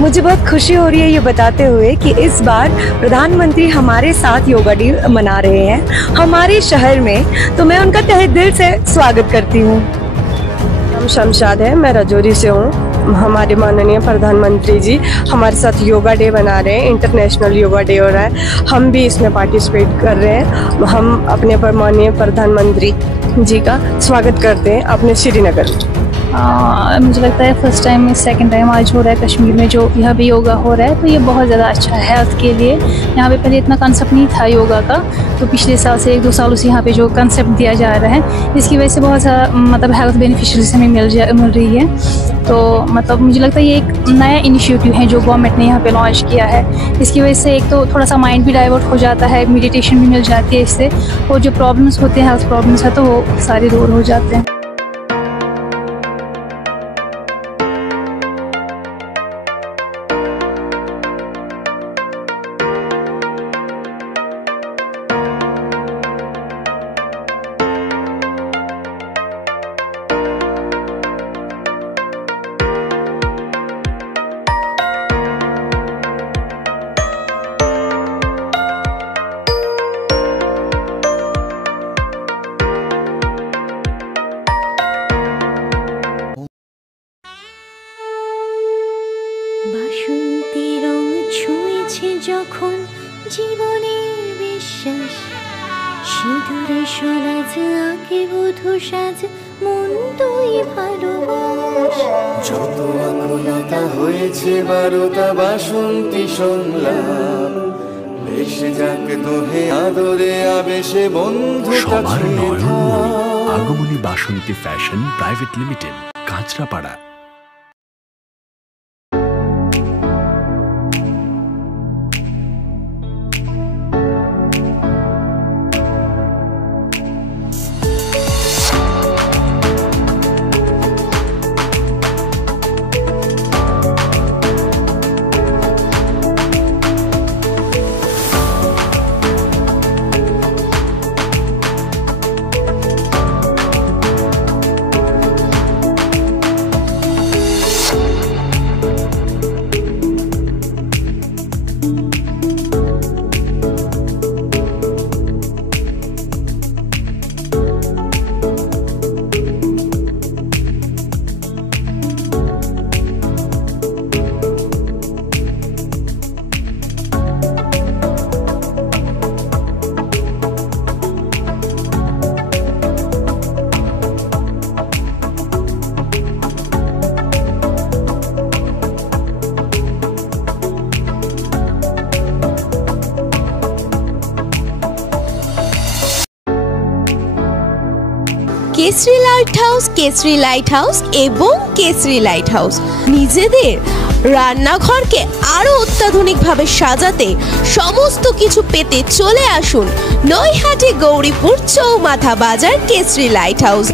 मुझे बहुत खुशी हो रही है ये बताते हुए कि इस बार प्रधानमंत्री हमारे साथ योगा डे मना रहे हैं हमारे शहर में, तो मैं उनका तहे दिल से स्वागत करती हूँ। नाम शमशाद है, मैं राजौरी से हूँ। हमारे माननीय प्रधानमंत्री जी हमारे साथ योगा डे मना रहे हैं, इंटरनेशनल योगा डे हो रहा है, हम भी इसमें पार्टिसिपेट कर रहे हैं। हम अपने माननीय प्रधानमंत्री जी का स्वागत करते हैं अपने श्रीनगर में। मुझे लगता है फर्स्ट टाइम सेकंड टाइम आज हो रहा है कश्मीर में जो यहाँ भी योगा हो रहा है, तो ये बहुत ज़्यादा अच्छा है हेल्थ के लिए। यहाँ पे पहले इतना कंसेप्ट नहीं था योगा का, तो पिछले साल से 1-2 सालों से यहाँ पे जो कंसेप्ट दिया जा रहा है, इसकी वजह से बहुत सा मतलब हेल्थ बेनिफिशियरीज हमें मिल रही है। तो मतलब मुझे लगता है ये एक नया इनिशिएटिव है जो गवर्नमेंट ने यहाँ पे लॉन्च किया है। इसकी वजह से एक तो थोड़ा सा माइंड भी डाइवर्ट हो जाता है, मेडिटेशन भी मिल जाती है इससे, और जो प्रॉब्लम्स होते हैं हेल्थ प्रॉब्लम्स है तो वो सारे दूर हो जाते हैं। বাসন্তী রং ছুঁয়েছে যখন জীবনের বিশ্বাস, সিঁদুরে সলাজ আঁকে বধূ সাজ, মন তুই ভালোবাস। যত আকুলতা হয়েছে বারোটা বাসন্তী সংলাপ, ভেসে যাক দোহে আদরে আবেশে বন্ধু সবার Nayanmoni Agomoni Basanti fashion private limited, Kanchrapara. Kesari light house এবং কেসরি লাইট হাউস নিজেদের রান্নাঘরকে আরো অত্যাধুনিকভাবে সাজাতে সমস্ত কিছু পেতে চলে আসুন নৈহাটি গৌরীপুর চৌমাথা বাজার কেসরি লাইট হাউস।